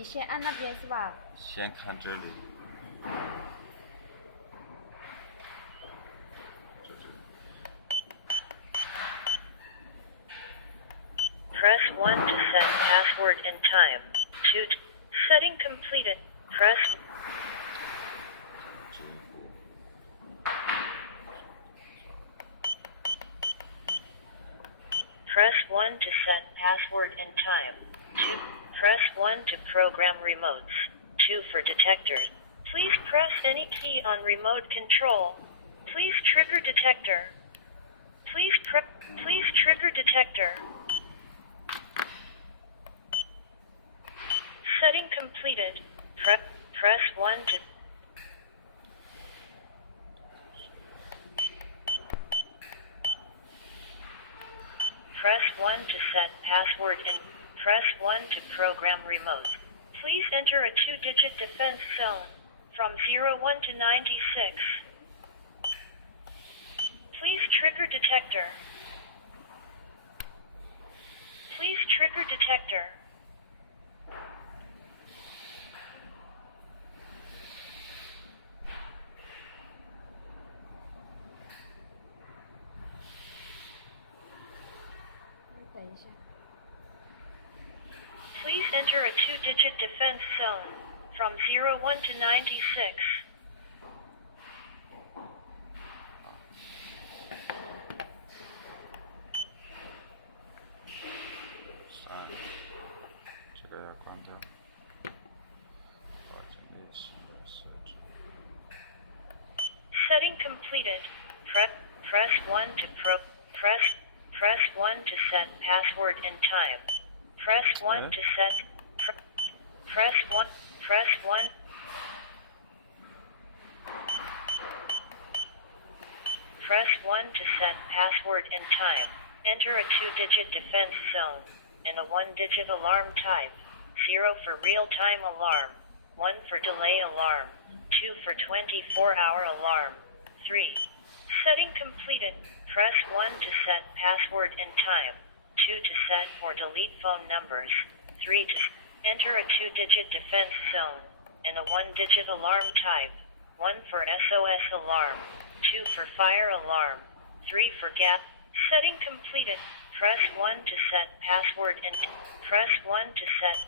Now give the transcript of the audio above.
你先按那边是吧？先看这里。Press 1 to set password and time. 2. Setting completed. Press. Press 1 to set password and time. 2. Press 1 to program remotes. 2 for detectors. Please press any key on remote control. Please trigger detector. Please trigger detector. Setting completed. Press 1 to. Press 1 to set password and press 1 to program remote. Please enter a 2-digit defense zone from 01 to 96. Please trigger detector. Please trigger detector. Please enter a 2-digit defense zone from 01 to 96. 这个要关掉。保证历史的设置。Setting completed. Press 1 to press 1 to set password and time. Press 1 to set. Press 1. Press 1. Press 1 to set password and time. Enter a 2-digit defense zone and a 1-digit alarm type. 0 for real-time alarm. 1 for delay alarm. 2 for 24-hour alarm. 3. Setting completed. Press 1 to set password and time. 2 to set or delete phone numbers. 3 to enter a 2-digit defense zone and a 1-digit alarm type. 1 for SOS alarm. 2 for fire alarm. 3 for gap. Setting completed. Press 1 to set password and press 1 to set.